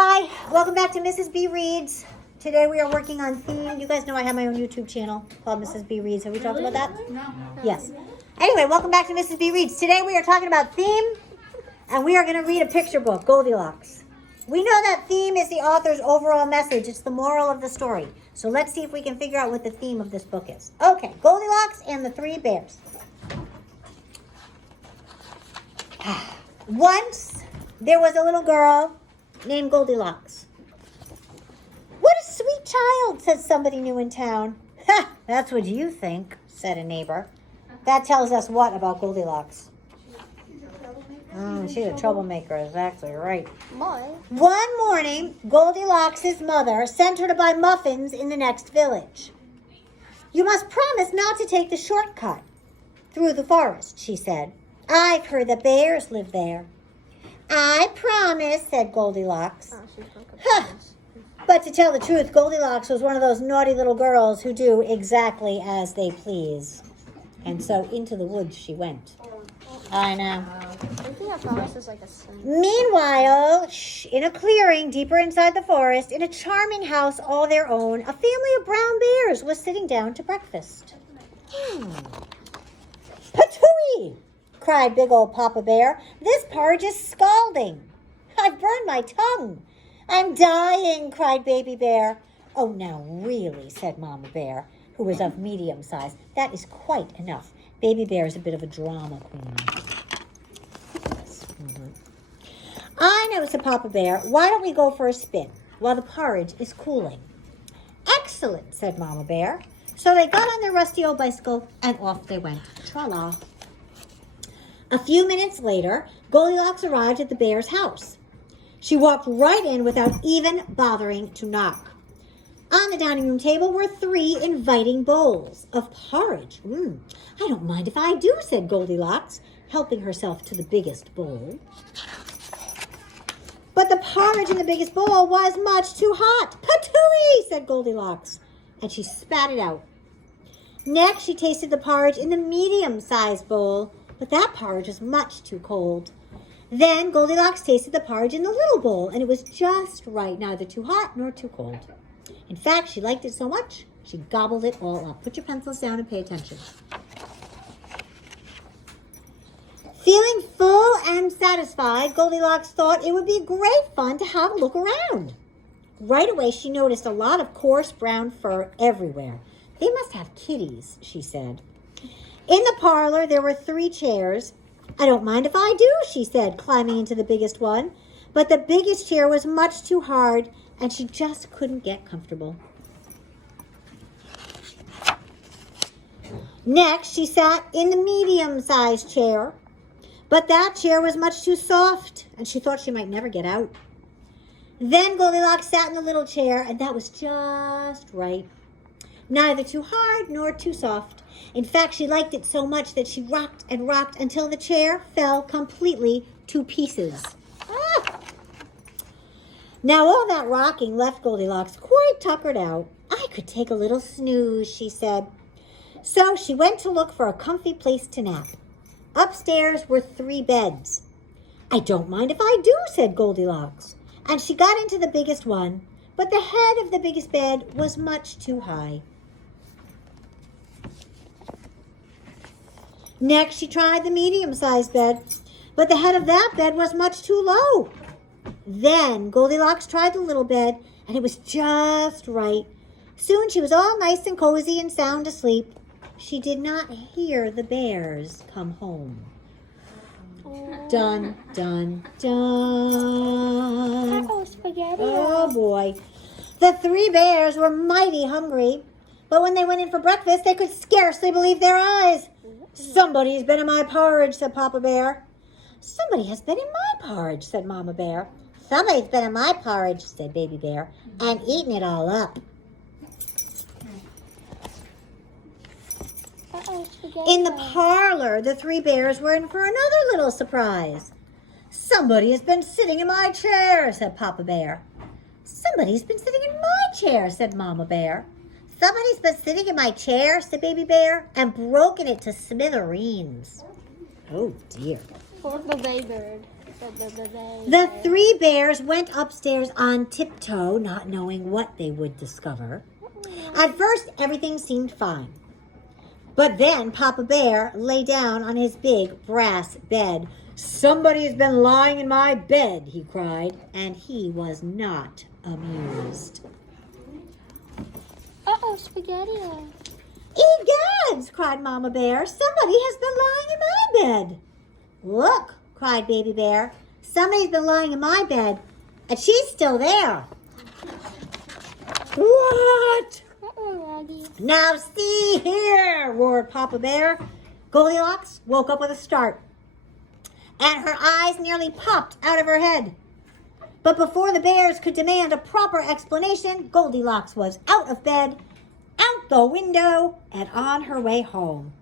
Hi, welcome back to Mrs. B Reads. Today we are working on theme. You guys know I have my own YouTube channel called Mrs. B Reads. Have we talked about that? No. Yes. Anyway, welcome back to Mrs. B Reads. Today we are talking about theme, and we are going to read a picture book, Goldilocks. We know that theme is the author's overall message. It's the moral of the story. So let's see if we can figure out what the theme of this book is. Okay, Goldilocks and the Three Bears. Once there was a little girl named Goldilocks. What a sweet child, said somebody new in town. Ha, that's what you think, said a neighbor. That tells us what about Goldilocks? She's a troublemaker, exactly right. One morning, Goldilocks' mother sent her to buy muffins in the next village. You must promise not to take the shortcut through the forest, she said. I've heard that bears live there. I promise, said Goldilocks. Huh. But to tell the truth, Goldilocks was one of those naughty little girls who do exactly as they please. And so into the woods she went. I know. I think I promise is like a sin. Meanwhile, in a clearing deeper inside the forest, in a charming house all their own, a family of brown bears was sitting down to breakfast. Patooey! Cried big old Papa Bear. This porridge is scalding. I've burned my tongue. I'm dying, cried Baby Bear. Oh, now really, said Mama Bear, who was of medium size. That is quite enough. Baby Bear is a bit of a drama queen. I know, said Papa Bear. Why don't we go for a spin while the porridge is cooling? Excellent, said Mama Bear. So they got on their rusty old bicycle and off they went. Tra-la. A few minutes later, Goldilocks arrived at the bear's house. She walked right in without even bothering to knock. On the dining room table were 3 inviting bowls of porridge. I don't mind if I do, said Goldilocks, helping herself to the biggest bowl. But the porridge in the biggest bowl was much too hot. Patooey, said Goldilocks, and she spat it out. Next, she tasted the porridge in the medium-sized bowl, but that porridge was much too cold. Then Goldilocks tasted the porridge in the little bowl, and it was just right, neither too hot nor too cold. In fact, she liked it so much, she gobbled it all up. Put your pencils down and pay attention. Feeling full and satisfied, Goldilocks thought it would be great fun to have a look around. Right away, she noticed a lot of coarse brown fur everywhere. They must have kitties, she said. In the parlor, there were 3 chairs. I don't mind if I do, she said, climbing into the biggest one. But the biggest chair was much too hard, and she just couldn't get comfortable. Next, she sat in the medium-sized chair. But that chair was much too soft, and she thought she might never get out. Then Goldilocks sat in the little chair, and that was just right. Neither too hard nor too soft. In fact, she liked it so much that she rocked and rocked until the chair fell completely to pieces. Now all that rocking left Goldilocks quite tuckered out. I could take a little snooze, she said. So she went to look for a comfy place to nap. Upstairs were 3 beds. I don't mind if I do, said Goldilocks. And she got into the biggest one, but the head of the biggest bed was much too high. Next, she tried the medium-sized bed, but the head of that bed was much too low. Then Goldilocks tried the little bed, and it was just right. Soon she was all nice and cozy and sound asleep. She did not hear the bears come home. Dun, dun, dun. Oh, boy. The 3 bears were mighty hungry, but when they went in for breakfast, they could scarcely believe their eyes. Somebody's been in my porridge, said Papa Bear. Somebody has been in my porridge, said Mama Bear. Somebody's been in my porridge, said Baby Bear, and eaten it all up. In the parlor, the 3 bears were in for another little surprise. Somebody has been sitting in my chair, said Papa Bear. Somebody's been sitting in my chair, said Mama Bear. Somebody's been sitting in my chair, said Baby Bear, and broken it to smithereens. Oh, dear. Poor the baby bird. The three bears went upstairs on tiptoe, not knowing what they would discover. At first, everything seemed fine. But then Papa Bear lay down on his big brass bed. "Somebody has been lying in my bed," he cried, and he was not amused. Uh-oh, spaghetti. "Egads!" cried Mama Bear. "Somebody has been lying in my bed." "Look!" cried Baby Bear. "Somebody's been lying in my bed, and she's still there." "What?" Uh-oh, Raggy. "Now see here!" roared Papa Bear. Goldilocks woke up with a start, and her eyes nearly popped out of her head. But before the bears could demand a proper explanation, Goldilocks was out of bed, out the window, and on her way home.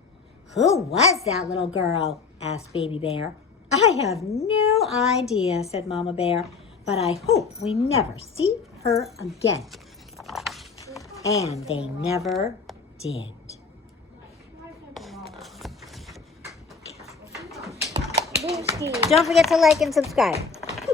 "Who was that little girl?" asked Baby Bear. "I have no idea," said Mama Bear, "but I hope we never see her again." And they never did. Don't forget to like and subscribe.